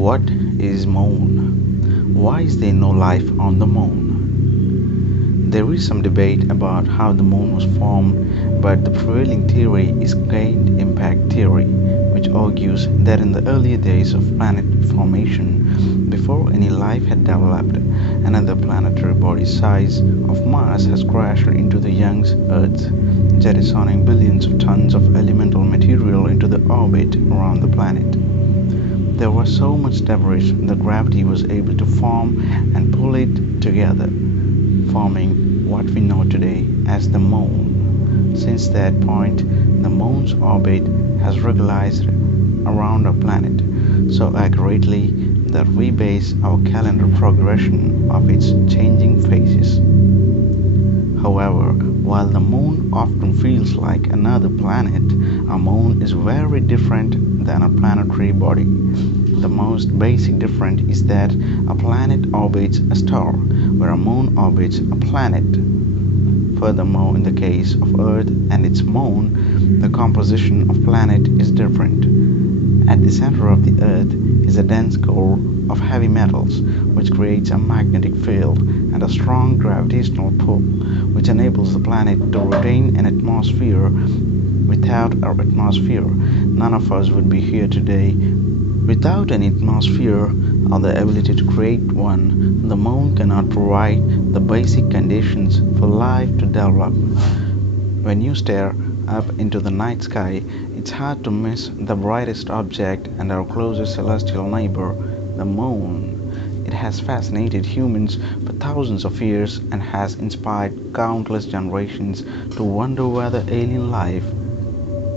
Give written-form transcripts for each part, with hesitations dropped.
What is moon? Why is there no life on the moon? There is some debate about how the moon was formed, but the prevailing theory is great impact theory, which argues that in the earlier days of planet formation, before any life had developed, another planetary body size of Mars has crashed into the young Earth, jettisoning billions of tons of elemental material into the orbit around the planet. There was so much debris that gravity was able to form and pull it together, forming what we know today as the Moon. Since that point, the Moon's orbit has regularized around our planet so accurately that we base our calendar progression of its changing phases. However, while the Moon often feels like another planet, our Moon is very different than a planetary body. The most basic difference is that a planet orbits a star, where a moon orbits a planet. Furthermore, in the case of Earth and its moon, the composition of planet is different. At the center of the Earth is a dense core of heavy metals, which creates a magnetic field and a strong gravitational pull, which enables the planet to retain an atmosphere. Without our atmosphere, none of us would be here today. Without an atmosphere or the ability to create one, the moon cannot provide the basic conditions for life to develop. When you stare up into the night sky, it's hard to miss the brightest object and our closest celestial neighbor, the moon. It has fascinated humans for thousands of years and has inspired countless generations to wonder whether alien life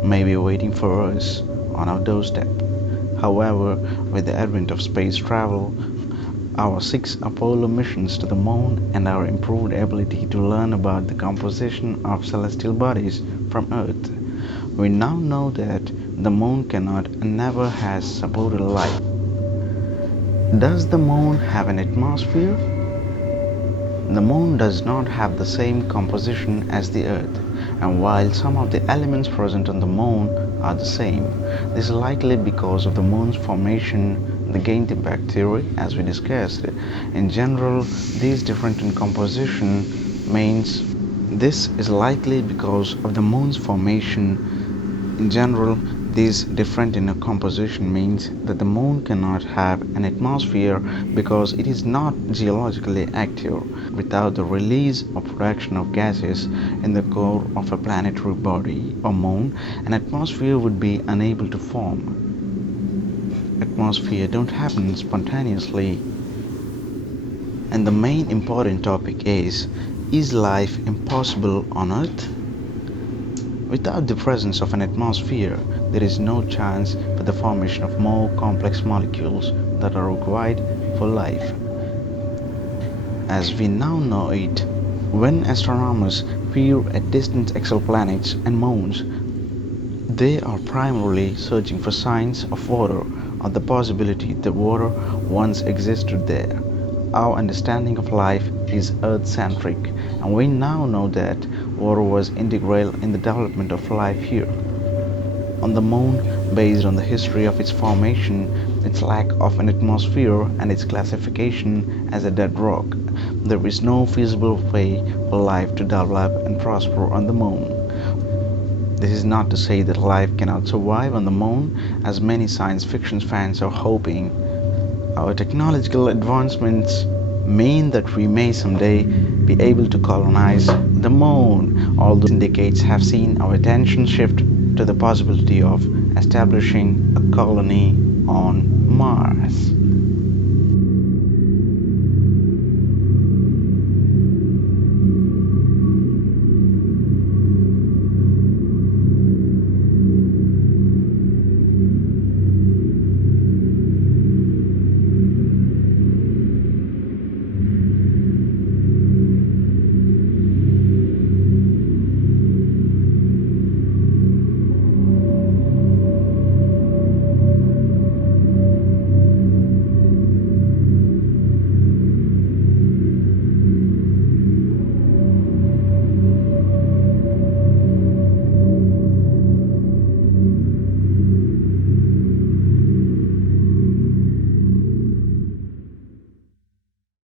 may be waiting for us on our doorstep. However, with the advent of space travel, our six Apollo missions to the moon, and our improved ability to learn about the composition of celestial bodies from Earth, we now know that the moon cannot and never has supported life. Does the moon have an atmosphere? The moon does not have the same composition as the Earth, and while some of the elements present on the moon are the same, this is likely because of the moon's formation, the gain impact theory, as we discussed. In general, these different in composition means this is likely because of the moon's formation. In general, this different in a composition means that the moon cannot have an atmosphere because it is not geologically active. Without the release or production of gases in the core of a planetary body or moon, an atmosphere would be unable to form. Atmosphere don't happen spontaneously. And the main important topic is life impossible on Earth? Without the presence of an atmosphere, there is no chance for the formation of more complex molecules that are required for life. As we now know it, when astronomers peer at distant exoplanets and moons, they are primarily searching for signs of water or the possibility that water once existed there. Our understanding of life is Earth-centric, and we now know that water was integral in the development of life here. On the moon, based on the history of its formation, its lack of an atmosphere, and its classification as a dead rock, there is no feasible way for life to develop and prosper on the moon. This is not to say that life cannot survive on the moon, as many science fiction fans are hoping. Our technological advancements mean that we may someday be able to colonize the moon, although decades have seen our attention shift to the possibility of establishing a colony on Mars.